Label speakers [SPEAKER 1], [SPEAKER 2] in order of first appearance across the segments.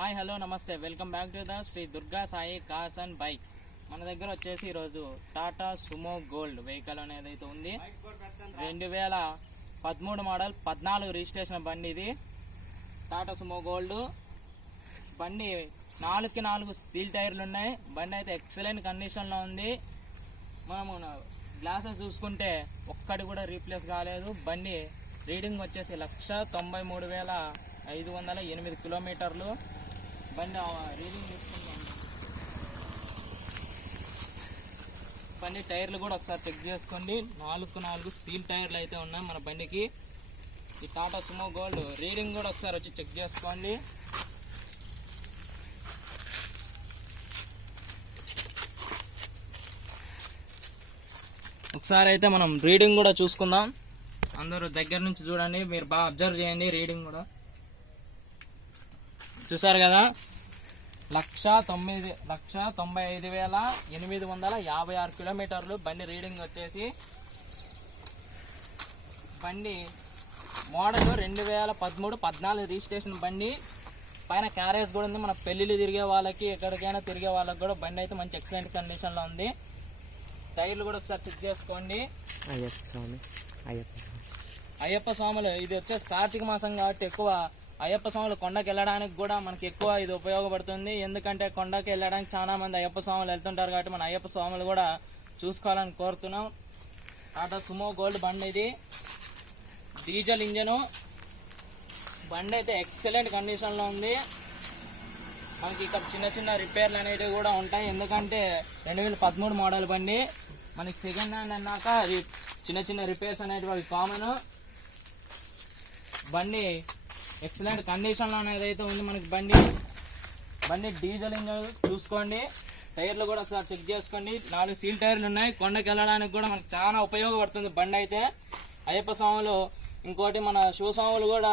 [SPEAKER 1] Hi hello నమస్తే. Welcome back to the Shri Durga Sai cars and bikes. మన దగ్గర వచ్చేసి ఈరోజు టాటా సుమో గోల్డ్ వెహికల్ అనేది అయితే ఉంది. రెండు వేల పదమూడు మోడల్ పద్నాలుగు రిజిస్ట్రేషన్ బండి ఇది. Tata Sumo Gold. బండి నాలుగుకి నాలుగు సీల్ టైర్లు ఉన్నాయి. బండి అయితే ఎక్సలెంట్ కండిషన్లో ఉంది. మనము గ్లాసెస్ చూసుకుంటే ఒక్కటి కూడా రీప్లేస్ కాలేదు. బండి రీడింగ్ వచ్చేసి లక్ష తొంభై మూడు వేల ఐదు వందల ఎనిమిది కిలోమీటర్లు. బండి రీడింగ్ బండి. టైర్లు కూడా ఒకసారి చెక్ చేసుకోండి. నాలుగు నాలుగు సీల్ టైర్లు అయితే ఉన్నాయి మన బండికి. ఈ టాటా సుమో గోల్డ్ రీడింగ్ కూడా ఒకసారి వచ్చి చెక్ చేసుకోండి. ఒకసారి అయితే మనం రీడింగ్ కూడా చూసుకుందాం. అందరూ దగ్గర నుంచి చూడండి. మీరు బాగా అబ్జర్వ్ చేయండి రీడింగ్ కూడా. చూసారు కదా? లక్ష తొమ్మిది లక్ష తొంభై ఐదు వేల ఎనిమిది వందల యాభై ఆరు కిలోమీటర్లు బండి రీడింగ్ వచ్చేసి బండి మోడల్ రెండు వేల పదమూడు పద్నాలుగు రిజిస్ట్రేషన్ బండి. పైన క్యారేజ్ కూడా ఉంది. మన పెళ్ళిళ్ళు తిరిగే వాళ్ళకి ఎక్కడికైనా తిరిగే వాళ్ళకి కూడా బండి అయితే మంచి ఎక్సలెంట్ కండిషన్లో ఉంది. టైర్లు కూడా ఒకసారి చెక్ చేసుకోండి.
[SPEAKER 2] అయ్యప్ప స్వామి అయ్యప్ప
[SPEAKER 1] అయ్యప్ప స్వాములు ఇది వచ్చేసి కార్తీక మాసం కాబట్టి ఎక్కువ అయ్యప్ప స్వాములు కొండకి వెళ్ళడానికి కూడా మనకి ఎక్కువ ఇది ఉపయోగపడుతుంది. ఎందుకంటే కొండకి వెళ్ళడానికి చాలా మంది అయ్యప్ప స్వాములు వెళ్తుంటారు కాబట్టి మన అయ్యప్ప స్వాములు కూడా చూసుకోవాలని కోరుతున్నాం. టాటా సుమో గోల్డ్ బండి ఇది. Diesel engine. బండి అయితే ఎక్సలెంట్ కండిషన్లో ఉంది. మనకి ఇక్కడ చిన్న చిన్న రిపేర్లు అనేవి కూడా ఉంటాయి. ఎందుకంటే రెండు వేల పదమూడు మోడల్ బండి. మనకి సెకండ్ హ్యాండ్ అన్నాక చిన్న చిన్న రిపేర్స్ అనేటివి కామన్. బండి ఎక్సలెంట్ కండిషన్లో అనేది అయితే ఉంది మనకి బండి. బండి డీజిల్ ఇంజన్ చూసుకోండి. టైర్లు కూడా ఒకసారి చెక్ చేసుకోండి. నాలుగు సీల్ టైర్లు ఉన్నాయి. కొండకి వెళ్ళడానికి కూడా మనకు చాలా ఉపయోగపడుతుంది బండి అయితే. అయ్యప్ప స్వాములు ఇంకోటి మన శివస్వాములు కూడా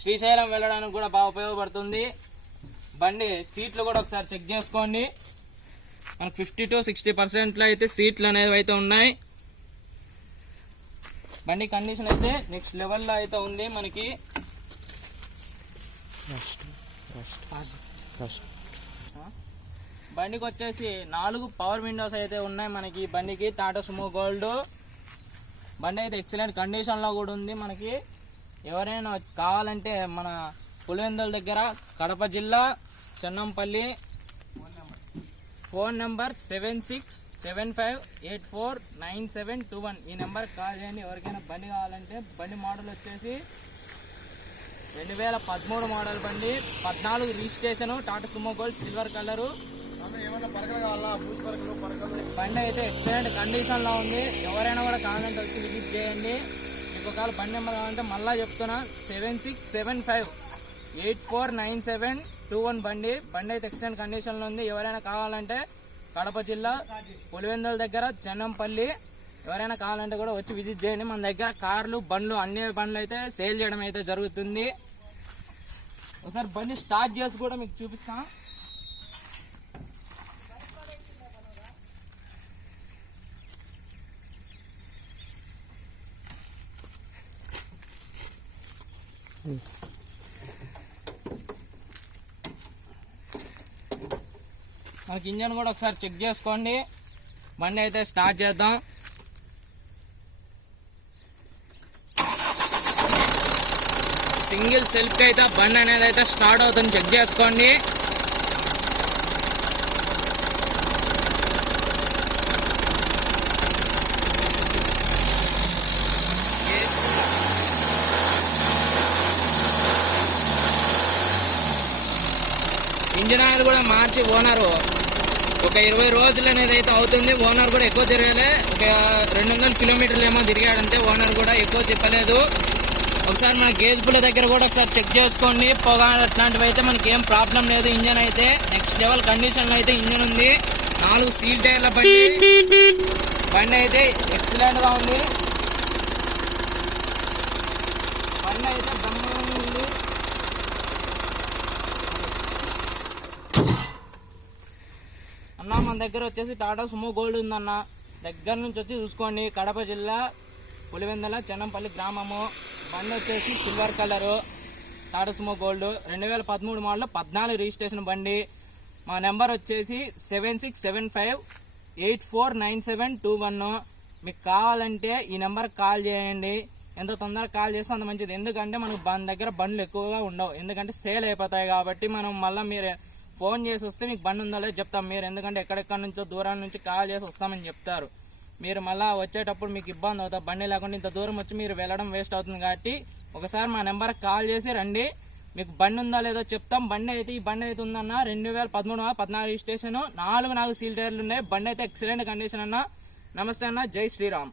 [SPEAKER 1] శ్రీశైలం వెళ్ళడానికి కూడా బాగా ఉపయోగపడుతుంది. బండి సీట్లు కూడా ఒకసారి చెక్ చేసుకోండి. మనకు ఫిఫ్టీ టు సిక్స్టీ పర్సెంట్లో అయితే సీట్లు అనేవి అయితే ఉన్నాయి. బండి కండిషన్ అయితే నెక్స్ట్ లెవెల్లో అయితే ఉంది మనకి. బండికి వచ్చేసి నాలుగు పవర్ విండోస్ అయితే ఉన్నాయి మనకి. బండికి టాటా సుమో గోల్డ్ బండి అయితే ఎక్సలెంట్ కండిషన్లో కూడా ఉంది మనకి. ఎవరైనా కావాలంటే మన పులివెందుల దగ్గర కడప జిల్లా Chennampalli. Phone number seven six seven five eight four nine seven two one ఈ నెంబర్ కాల్ చేయండి. ఎవరికైనా బండి కావాలంటే బండి మోడల్ వచ్చేసి రెండు వేల పదమూడు మోడల్ బండి పద్నాలుగు registration Tata Sumo Gold silver colour. బండి అయితే ఎక్సలెంట్ కండిషన్లో ఉంది. ఎవరైనా కూడా కామెంట్ వచ్చి విజిట్ చేయండి. మీకు ఒకవేళ బండి నెంబర్ కావాలంటే మళ్ళా చెప్తున్నా seven six seven five eight four nine seven two one బండి. బండి అయితే ఎక్సలెంట్ కండిషన్లో ఉంది. ఎవరైనా కావాలంటే కడప జిల్లా పులివెందుల దగ్గర చెన్నంపల్లి ఎవరైనా కావాలంటే కూడా వచ్చి విజిట్ చేయండి. మన దగ్గర కార్లు బండ్లు అన్ని బండ్లు అయితే సేల్ చేయడం అయితే జరుగుతుంది. ఒకసారి బండి స్టార్ట్ చేసి కూడా మీకు చూపిస్తాం. మనకి ఇంజన్ కూడా ఒకసారి చెక్ చేసుకోండి. బండి అయితే స్టార్ట్ చేద్దాం. సింగిల్ సెల్ఫ్ అయితే బండి అనేది అయితే స్టార్ట్ అవుతుంది. చెక్ చేసుకోండి. ఇంజిన్ ఆయిల్ కూడా మార్చి ఓనరు. ఒక ఇరవై రోజులు అనేది అయితే అవుతుంది. ఓనర్ కూడా ఎక్కువ తిరగలే. ఒక రెండు వందల కిలోమీటర్లు ఏమో తిరిగాడంతే. ఓనర్ కూడా ఎక్కువ తిప్పలేదు. ఒకసారి మన గేజ్ పుల్ల దగ్గర కూడా ఒకసారి చెక్ చేసుకోండి. పొగ అట్లాంటివి అయితే మనకి ఏం ప్రాబ్లం లేదు. ఇంజన్ అయితే నెక్స్ట్ లెవెల్ కండిషన్లో అయితే ఇంజన్ ఉంది. నాలుగు సీల్ టైర్ల బండి. బండి అయితే ఎక్సలెంట్గా ఉంది. బండి అయితే బ్రహ్మాండంగా ఉంది. అన్న మన దగ్గర వచ్చేసి టాటా సుమో గోల్డ్ ఉందన్న. దగ్గర నుంచి వచ్చి చూసుకోండి. కడప జిల్లా పులివెందల చెన్నంపల్లి గ్రామము. బండి వచ్చేసి silver colour Tata Sumo Gold రెండు వేల పదమూడు మోడల్ పద్నాలుగు రిజిస్ట్రేషన్ బండి. మా నెంబర్ వచ్చేసి seven six seven five eight four nine seven two one. మీకు కావాలంటే ఈ నెంబర్ కాల్ చేయండి. ఎంత తొందరగా కాల్ చేస్తే అంత మంచిది. ఎందుకంటే మనకు మన దగ్గర బండ్లు ఎక్కువగా ఉండవు. ఎందుకంటే సేల్ అయిపోతాయి కాబట్టి మనం మళ్ళీ మీరు ఫోన్ చేసి వస్తే మీకు బండి ఉందో లేదో చెప్తాం. మీరు ఎందుకంటే ఎక్కడెక్కడ నుంచో దూరం నుంచి కాల్ చేసి వస్తామని చెప్తారు. మీరు మళ్ళీ వచ్చేటప్పుడు మీకు ఇబ్బంది అవుతుంది బండి లేకుండా ఇంత దూరం వచ్చి మీరు వెళ్ళడం వేస్ట్ అవుతుంది కాబట్టి ఒకసారి మా నెంబర్కి కాల్ చేసి రండి. మీకు బండి ఉందా లేదో చెప్తాం. బండి అయితే ఈ బండి అయితే ఉందన్న రెండు వేల పదమూడు పద్నాలుగు స్టేషన్. నాలుగు నాలుగు సీల్ టైర్లు ఉన్నాయి. బండి అయితే ఎక్సలెంట్ కండిషన్ అన్న. నమస్తే అన్న. జై శ్రీరామ్.